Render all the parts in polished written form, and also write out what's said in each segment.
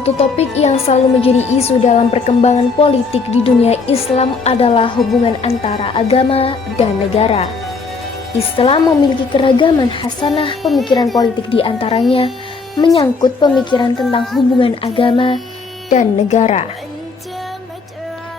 satu topik yang selalu menjadi isu dalam perkembangan politik di dunia Islam adalah hubungan antara agama dan negara. Islam memiliki keragaman hasanah pemikiran politik, di antaranya menyangkut pemikiran tentang hubungan agama dan negara.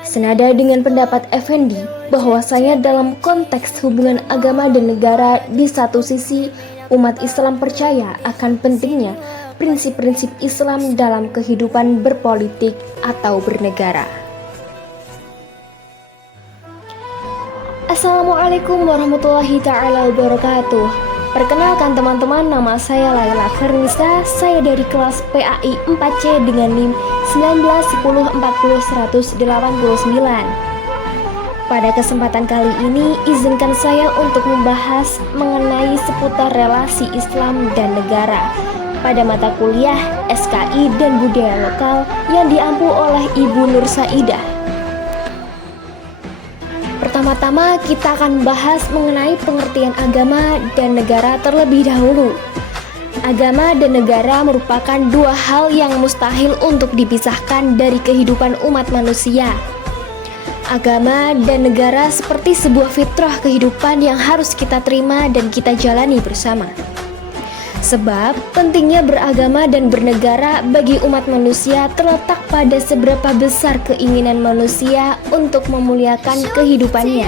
Senada dengan pendapat Effendi bahwasanya dalam konteks hubungan agama dan negara, di satu sisi umat Islam percaya akan pentingnya prinsip-prinsip Islam dalam kehidupan berpolitik atau bernegara. Assalamualaikum warahmatullahi ta'ala wabarakatuh. Perkenalkan teman-teman, nama saya Laila Fernisa. Saya dari kelas PAI 4C dengan NIM 1910400189. Pada kesempatan kali ini, izinkan saya untuk membahas mengenai seputar relasi Islam dan negara pada mata kuliah SKI dan Budaya Lokal yang diampu oleh Ibu Nur Saidah. Pertama-tama kita akan bahas mengenai pengertian agama dan negara terlebih dahulu. Agama dan negara merupakan dua hal yang mustahil untuk dipisahkan dari kehidupan umat manusia. Agama dan negara seperti sebuah fitrah kehidupan yang harus kita terima dan kita jalani bersama. Sebab pentingnya beragama dan bernegara bagi umat manusia terletak pada seberapa besar keinginan manusia untuk memuliakan kehidupannya,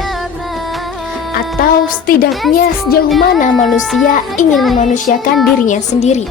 atau setidaknya sejauh mana manusia ingin memanusiakan dirinya sendiri.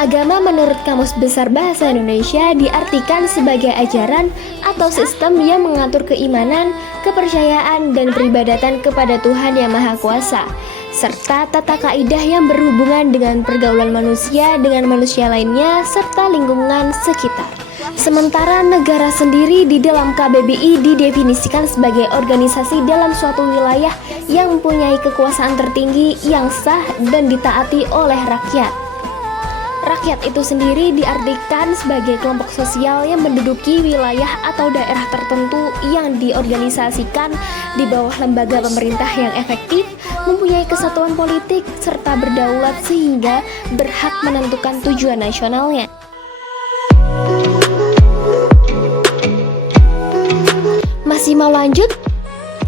Agama menurut Kamus Besar Bahasa Indonesia diartikan sebagai ajaran atau sistem yang mengatur keimanan, kepercayaan, dan peribadatan kepada Tuhan Yang Maha Kuasa, serta tata kaidah yang berhubungan dengan pergaulan manusia dengan manusia lainnya serta lingkungan sekitar. Sementara negara sendiri di dalam KBBI didefinisikan sebagai organisasi dalam suatu wilayah yang mempunyai kekuasaan tertinggi yang sah dan ditaati oleh rakyat. Rakyat itu sendiri diartikan sebagai kelompok sosial yang menduduki wilayah atau daerah tertentu yang diorganisasikan di bawah lembaga pemerintah yang efektif, mempunyai kesatuan politik, serta berdaulat sehingga berhak menentukan tujuan nasionalnya. Masih mau lanjut?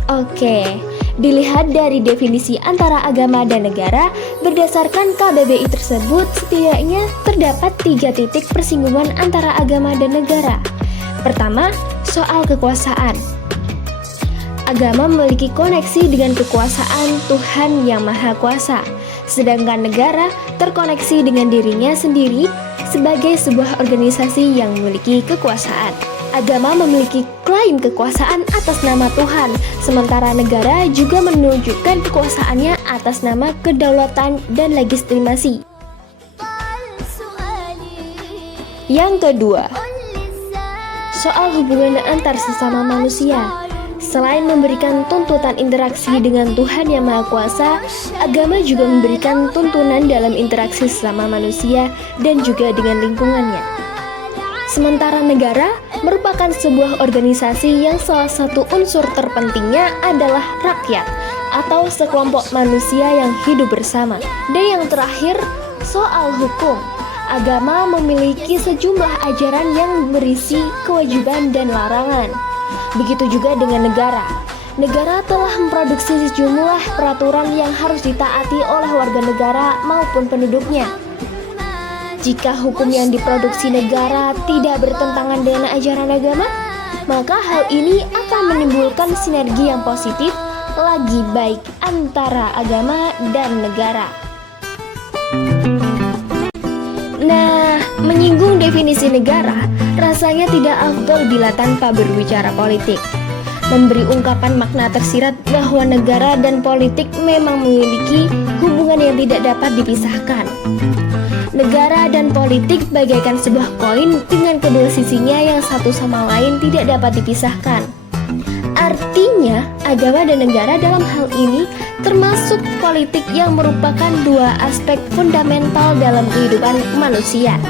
Oke. Dilihat dari definisi antara agama dan negara, berdasarkan KBBI tersebut setidaknya terdapat 3 titik persinggungan antara agama dan negara. Pertama, soal kekuasaan. Agama memiliki koneksi dengan kekuasaan Tuhan Yang Maha Kuasa, sedangkan negara terkoneksi dengan dirinya sendiri sebagai sebuah organisasi yang memiliki kekuasaan. Agama memiliki klaim kekuasaan atas nama Tuhan, sementara negara juga menunjukkan kekuasaannya atas nama kedaulatan dan legitimasi. Yang kedua, soal hubungan antar sesama manusia. Selain memberikan tuntutan interaksi dengan Tuhan Yang Maha Kuasa, agama juga memberikan tuntunan dalam interaksi sesama manusia dan juga dengan lingkungannya. Sementara negara merupakan sebuah organisasi yang salah satu unsur terpentingnya adalah rakyat atau sekelompok manusia yang hidup bersama. Dan yang terakhir, soal hukum. Agama memiliki sejumlah ajaran yang berisi kewajiban dan larangan. Begitu juga dengan negara. Negara telah memproduksi sejumlah peraturan yang harus ditaati oleh warga negara maupun penduduknya. Jika hukum yang diproduksi negara tidak bertentangan dengan ajaran agama, maka hal ini akan menimbulkan sinergi yang positif lagi baik antara agama dan negara. Nah, menyinggung definisi negara, rasanya tidak afdol bila tanpa berbicara politik. Memberi ungkapan makna tersirat bahwa negara dan politik memang memiliki hubungan yang tidak dapat dipisahkan. Negara dan politik bagaikan sebuah koin dengan kedua sisinya yang satu sama lain tidak dapat dipisahkan. Artinya, agama dan negara dalam hal ini termasuk politik yang merupakan dua aspek fundamental dalam kehidupan manusia.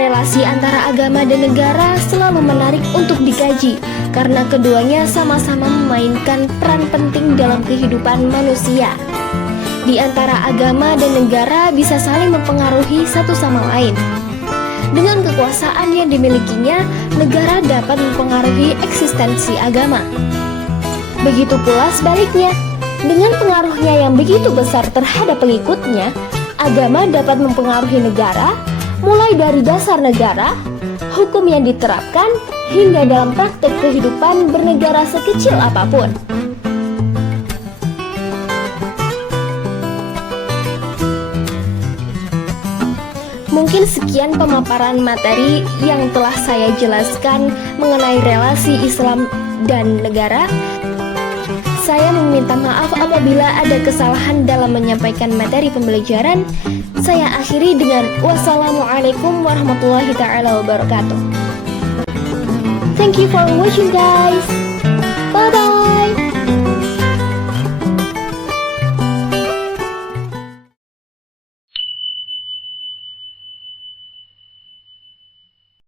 Relasi antara agama dan negara selalu menarik untuk dikaji karena keduanya sama-sama memainkan peran penting dalam kehidupan manusia. di antara agama dan negara bisa saling mempengaruhi satu sama lain. Dengan kekuasaan yang dimilikinya, negara dapat mempengaruhi eksistensi agama. Begitu pula sebaliknya, dengan pengaruhnya yang begitu besar terhadap pengikutnya, agama dapat mempengaruhi negara, mulai dari dasar negara, hukum yang diterapkan, hingga dalam praktek kehidupan bernegara sekecil apapun. Mungkin sekian pemaparan materi yang telah saya jelaskan mengenai relasi Islam dan negara. Saya meminta maaf apabila ada kesalahan dalam menyampaikan materi pembelajaran. Saya akhiri dengan wassalamualaikum warahmatullahi taala wabarakatuh. Thank you for watching, guys.